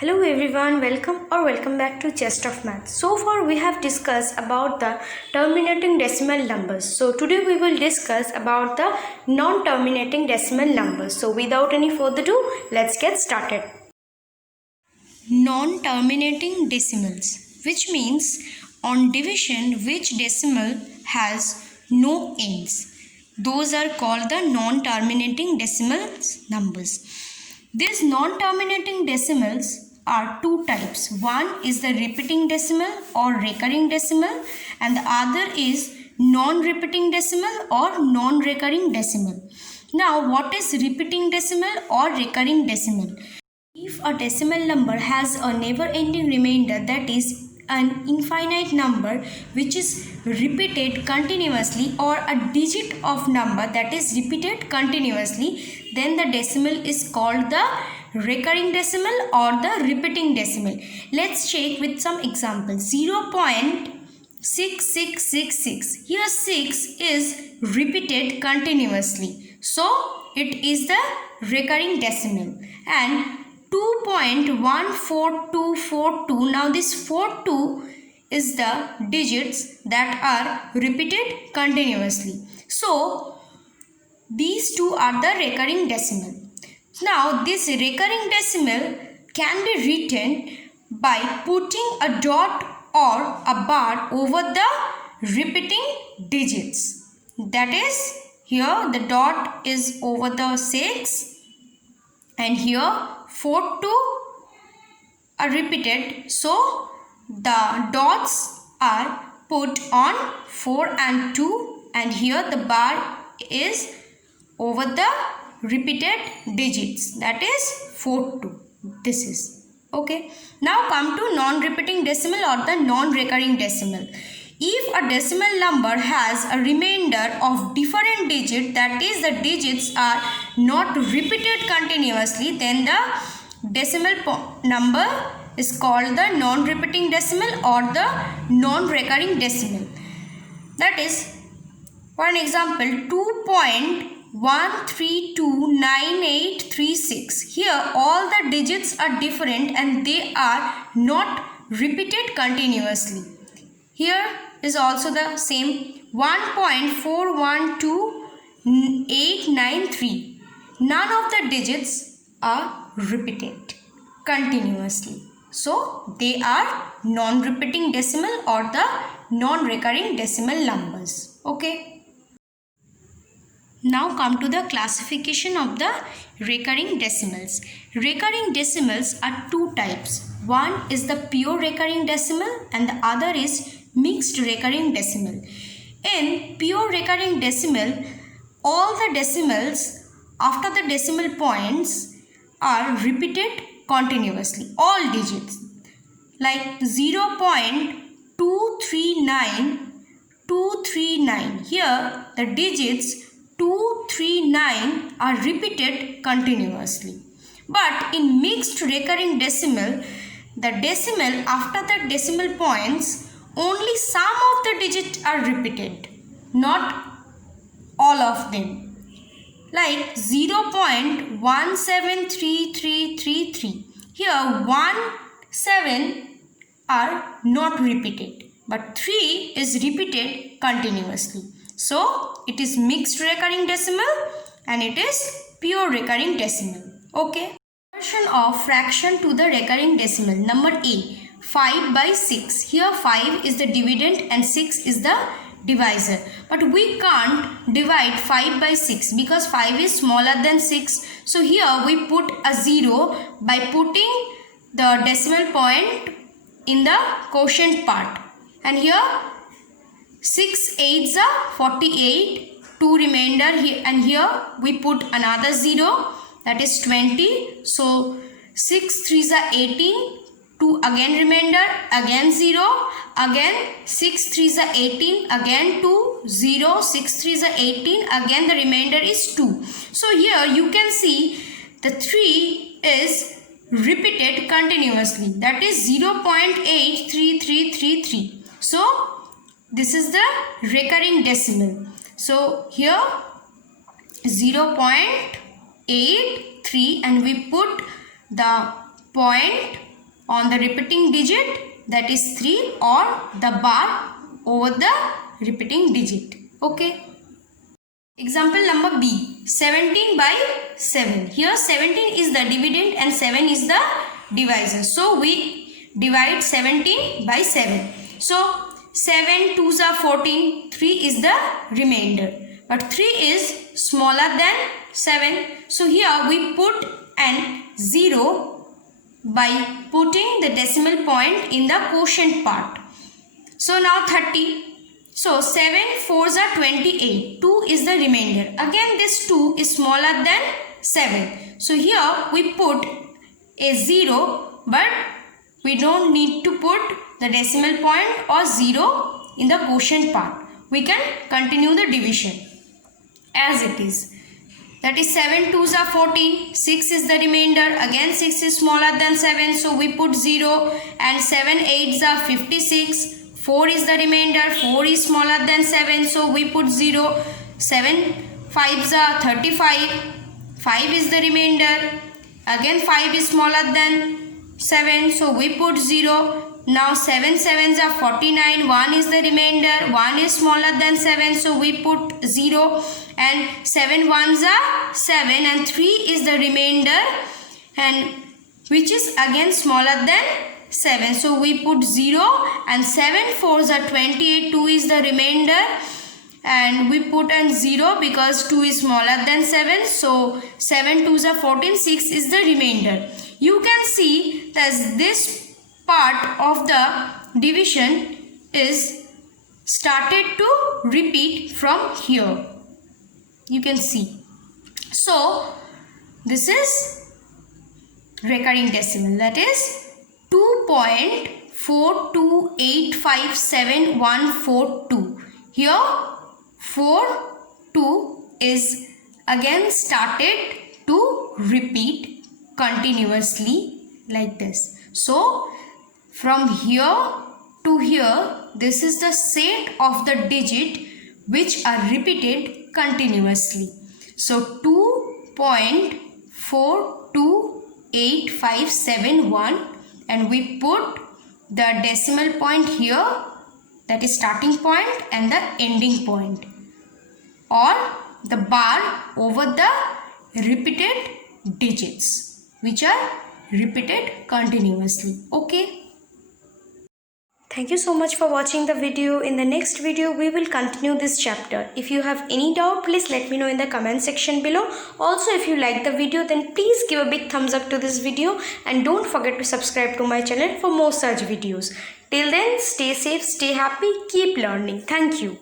Hello everyone, welcome back to Chest of Math. So far we have discussed about the terminating decimal numbers. So today we will discuss about the non-terminating decimal numbers. So without any further ado, let's get started. Non-terminating decimals, which means on division which decimal has no ends. Those are called the non-terminating decimals numbers. These non-terminating decimals are two types. One is the repeating decimal or recurring decimal, and the other is non-repeating decimal or non-recurring decimal. Now, what is repeating decimal or recurring decimal? If a decimal number has a never-ending remainder, that is an infinite number which is repeated continuously, or a digit of number that is repeated continuously, then the decimal is called the recurring decimal or the repeating decimal. Let's check with some examples. 0.6666. Here 6 is repeated continuously, so it is the recurring decimal. And 2.14242. Now this 42 is the digits that are repeated continuously. So these two are the recurring decimal. Now this recurring decimal can be written by putting a dot or a bar over the repeating digits. That is, here the dot is over the 6 and here 4 2 are repeated, so the dots are put on 4 and 2, and here the bar is over the repeated digits, that is 4 2. This is okay. Now come to non-repeating decimal or the non-recurring decimal. If a decimal number has a remainder of different digit, that is the digits are not repeated continuously, then the decimal number is called the non-repeating decimal or the non-recurring decimal. That is, for an example, 2.1329836. Here all the digits are different and they are not repeated continuously. Here is also the same, 1.412893. None of the digits are repeated continuously, so they are non-repeating decimal or the non-recurring decimal numbers. Okay. Now come to the classification of the recurring decimals. Recurring decimals are two types. One is the pure recurring decimal and the other is mixed recurring decimal. In pure recurring decimal, all the decimals after the decimal points are repeated continuously, all digits, like 0.239239. Here the digits 239 are repeated continuously. But in mixed recurring decimal, the decimal after the decimal points, only some of the digits are repeated, not all of them. Like 0.173333. Here 1, 7 are not repeated, but 3 is repeated continuously. So it is mixed recurring decimal and it is pure recurring decimal. Okay. Conversion of fraction to the recurring decimal. Number A, 5 by 6. Here 5 is the dividend and 6 is the divisor. But we can't divide 5 by 6 because 5 is smaller than 6. So here we put a 0 by putting the decimal point in the quotient part. And here 6 8s are 48, 2 remainder here, and here we put another 0, that is 20. So 6 3s are 18, 2 again remainder, again 0, again 6 3s are 18, again 2, 0, 6 3s are 18, again the remainder is 2. So here you can see the 3 is repeated continuously, that is 0.83333. So this is the recurring decimal. So here 0.83 and we put the point on the repeating digit, that is 3, or the bar over the repeating digit. Okay. Example number B, 17 by 7. Here 17 is the dividend and 7 is the divisor. So we divide 17 by 7. So 7 2s are 14, 3 is the remainder. But 3 is smaller than 7. So here we put an 0 by putting the decimal point in the quotient part. So now 30. So 7 4s are 28. 2 is the remainder. Again this 2 is smaller than 7. So here we put a 0, but we don't need to put the decimal point or 0 in the quotient part. We can continue the division as it is. That is 7 2s are 14. 6 is the remainder. Again 6 is smaller than 7. So we put 0, and 7 8s are 56. 4 is the remainder. 4 is smaller than 7. So we put 0. 7 5s are 35. 5 is the remainder. Again 5 is smaller than 7. So we put 0. Now 7 7s are 49. 1 is the remainder. 1 is smaller than 7. So we put 0. And 7 1s are 7. And 3 is the remainder. And which is again smaller than 7. So we put 0. And 7 4s are 28. 2 is the remainder. And we put an 0 because 2 is smaller than 7. So 7 2s are 14. 6 is the remainder. You can see that this part of the division is started to repeat from here. You can see. So this is recurring decimal, that is 2.428574142. Here 2 is again started to repeat continuously like this. So from here to here, this is the set of the digit which are repeated continuously. So 2.4285741, and we put the decimal point here, that is starting point and the ending point, or the bar over the repeated digits which are repeated continuously. Okay. Thank you so much for watching the video. In the next video, we will continue this chapter. If you have any doubt, please let me know in the comment section below. Also, if you like the video, then please give a big thumbs up to this video, and don't forget to subscribe to my channel for more such videos. Till then, stay safe, stay happy, keep learning. Thank you.